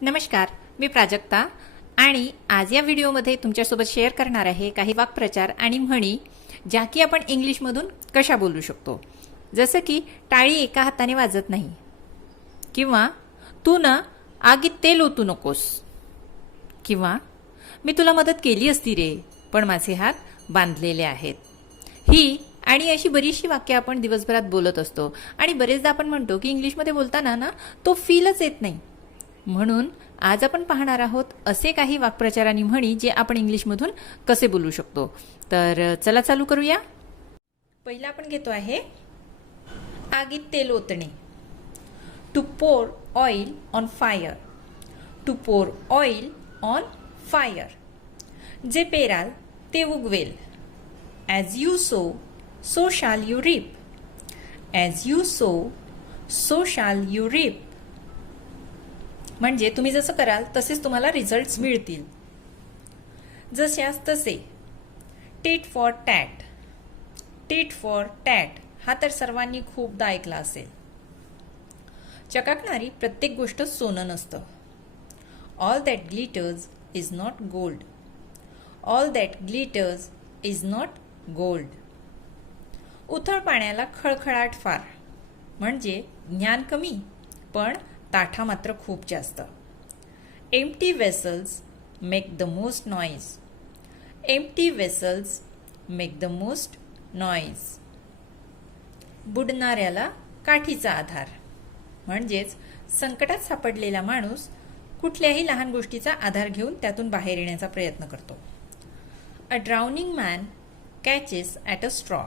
नमस्कार मी प्राजक्ता आणि आज या व्हिडिओमध्ये तुमच्यासोबत शेअर करणार आहे काही वाक्प्रचार आणि म्हणी ज्या की आपण इंग्लिशमधून कशा बोलू शकतो. जसं की टाळी एका हाताने वाजत नाही. किंवा तू ना आगीत तेल ओतू नकोस. किंवा मी तुला मदत केली असती रे पण माझे हात बांधलेले आहेत. ही आणि अशी बरीचशी वाक्य आपण दिवसभरात बोलत असतो. आणि बरेचदा आपण म्हणतो की इंग्लिशमध्ये बोलताना ना तो फीलच येत नाही. म्हणून आज आपण पाहणार आहोत असे काही वाक्प्रचार आणि म्हणी जे आपण इंग्लिशमधून कसे बोलू शकतो. तर चला चालू करूया. पहिला आपण घेतो आहे आगीत तेल ओतणे. To pour oil on fire to pour oil on fire जे पेराल ते उगवेल. As you sow so shall you reap as you sow so shall you reap म्हणजे तुम्ही जसं कराल तसेच तुम्हाला रिझल्ट्स मिळतील. जशास तसे. Tit for tat tit for tat हा तर सर्वांनी खूपदा ऐकला असेल. चकाकणारी प्रत्येक गोष्ट सोनं नसतं. All that glitters is not gold all that glitters is not gold उथळ पाण्याला खळखळाट फार. म्हणजे ज्ञान कमी पण ताठा मात्र खूप जास्त. Empty vessels make the most noise empty vessels make the most noise बुडणाऱ्याला काठीचा आधार. म्हणजेच संकटात सापडलेला माणूस कुठल्याही लहान गोष्टीचा आधार घेऊन त्यातून बाहेर येण्याचा प्रयत्न करतो. A drowning man catches at a straw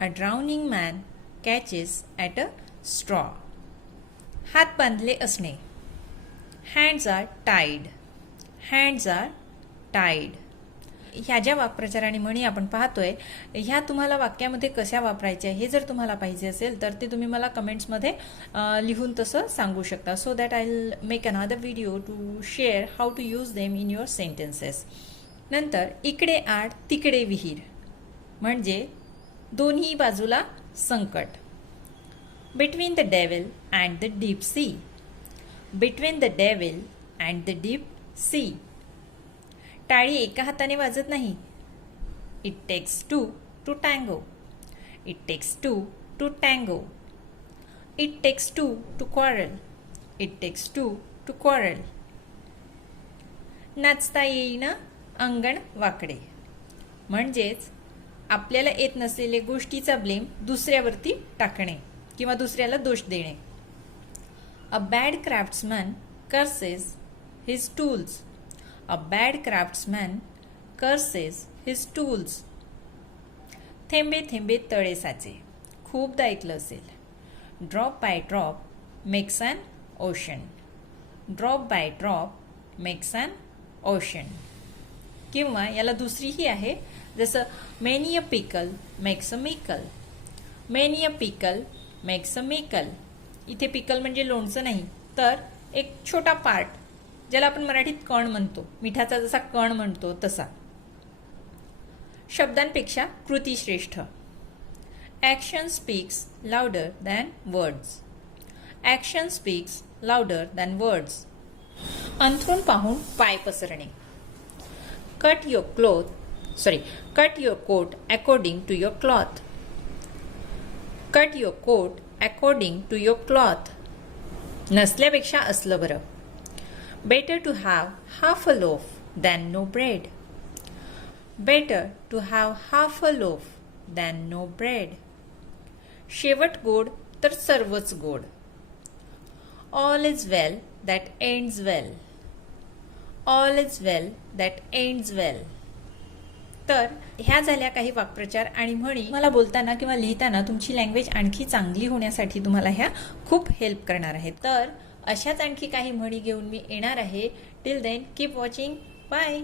a drowning man catches at a straw हात बांधले असणे. Hands are tied hands are tied ह्या ज्या वाक्प्रचार आणि म्हणी आपण पाहतोय ह्या तुम्हाला वाक्यामध्ये कशा वापरायच्या हे जर तुम्हाला पाहिजे असेल तर ते तुम्ही मला कमेंट्समध्ये लिहून तसं सांगू शकता. So that I make another video to share how to use them in your sentences नंतर इकडे आड तिकडे विहीर. म्हणजे दोन्ही बाजूला संकट. Between the Devil and the deep sea between the Devil and the deep sea टाळी एका हाताने वाजत नाही. It takes two to tango it takes two to tango it takes two to quarrel it takes two to quarrel नाचता येईना अंगण वाकडे. म्हणजेच आपल्याला येत नसलेल्या गोष्टीचा ब्लेम दुसऱ्यावरती टाकणे. किंवा दुसऱ्याला दोष देणे. A bad craftsman curses his tools a bad craftsman curses his tools थेंबे थेंबे तळे साचे. खूपदा ऐकलं असेल. Drop by drop makes an ocean drop by drop makes an ocean किंवा याला दुसरीही आहे. जसं many a pickle makes a mickle many a pickle makes a mickle इथे पिकल म्हणजे लोणचं नाही तर एक छोटा पार्ट ज्याला आपण मराठीत कण म्हणतो. मिठाचा जसा कण म्हणतो तसा. शब्दांपेक्षा कृती श्रेष्ठ. Action speaks louder than words action speaks louder than words अंथरून पाहून पाय पसरणे. Cut your cloth sorry cut your coat according to your cloth cut your coat according to your cloth नसल्यापेक्षा असलं बरं. Better to have half a loaf than no bread better to have half a loaf than no bread शेवट गोड तर सर्वच गोड. All is well that ends well all is well that ends well तर ह्या झाल्या काही वाक्प्रचार आणि म्हणी. मला बोलताना किंवा लिहिताना तुमची लँग्वेज आणखी चांगली होण्यासाठी तुम्हाला ह्या खूप हेल्प करणार आहेत. तर अशाच आणखी काही म्हणी घेऊन मी येणार आहे. Till then keep watching bye